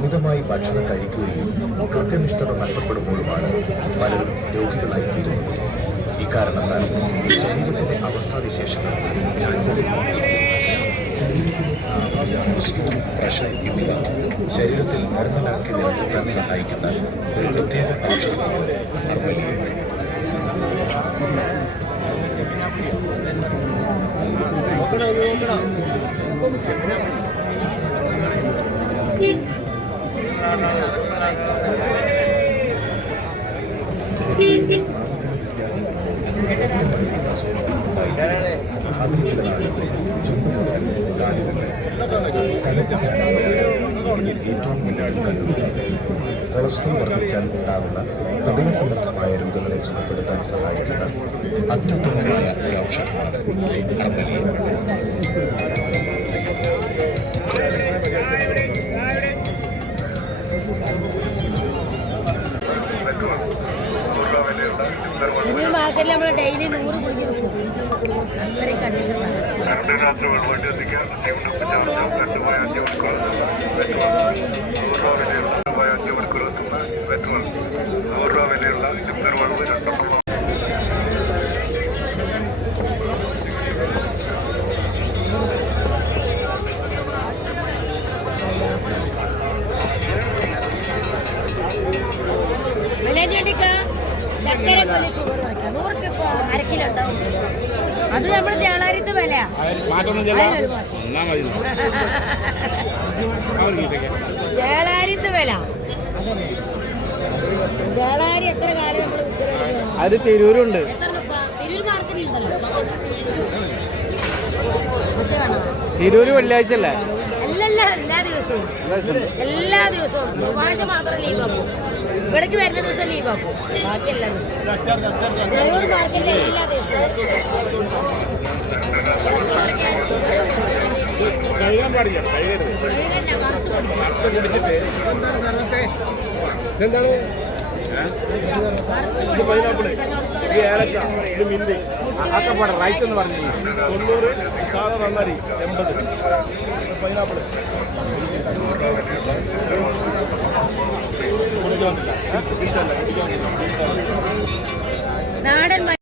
അമിതമായി ഭക്ഷണം കഴിക്കുകയും കൃത്യനിഷ്ഠത നഷ്ടപ്പെടുമ്പോഴുമാണ് പലരും രോഗികളായി തീരുന്നത് ഇക്കാരണത്താൽ ശരീരത്തിലെ അവസ്ഥാവിശേഷങ്ങൾക്ക് ചാഞ്ചല്യം പ്രഷർ എന്നിവ ശരീരത്തിൽ നോർമലാക്കി നിലനിർത്താൻ സഹായിക്കുന്ന ഒരു പ്രത്യേക ഔഷധമാണ് അർമലിയം കൊളസ്ട്രോൾ വർദ്ധിച്ചാൽ ഉണ്ടാകുന്ന ഹൃദയ സംബന്ധമായ രോഗങ്ങളെ സുഖപ്പെടുത്താൻ സഹായിക്കുന്ന അത്യുത്തമമായ ഒരു ഔഷധമാണ് അർമലിയം മാർക്കറ്റിൽ നമ്മൾ ഡെയിലി നൂറ് കുടിക്ക്. അത്രയും കണ്ടീഷൻ ഷുഗർ ഇപ്പോൾ ഉണ്ടാവും അത് നമ്മൾ ചേളാരിത്ത് വിലയാ ചേളാരിത്ത് വില. ചേളാരി എത്ര കാലം നമ്മൾ അത് തിരൂരുണ്ട്. തിരൂര് വെള്ളിയാഴ്ച അല്ലേ? അല്ലല്ല എല്ലാ ദിവസവും. എല്ലാ ദിവസവും. ചൊവ്വാഴ്ച മാത്രം ലീവ് ആക്കും ഇവിടേക്ക് വരുന്ന ദിവസം ലീവ് ആക്കും. ബാക്കി എല്ലാ ദിവസവും. മാർക്കറ്റിലെ എല്ലാ ദിവസവും ഇത് പൈനാപ്പിൾ. ഇത് ഏലക്ക. ഇത് റൈറ്റ് എന്ന് പറഞ്ഞു തൊണ്ണൂറ് സാധാ നന്നാരി എൺപത്. പൈനാപ്പിൾ. കുടിക്കാൻ പറ്റില്ല. കുടിക്കാൻ പറ്റില്ല നാടൻ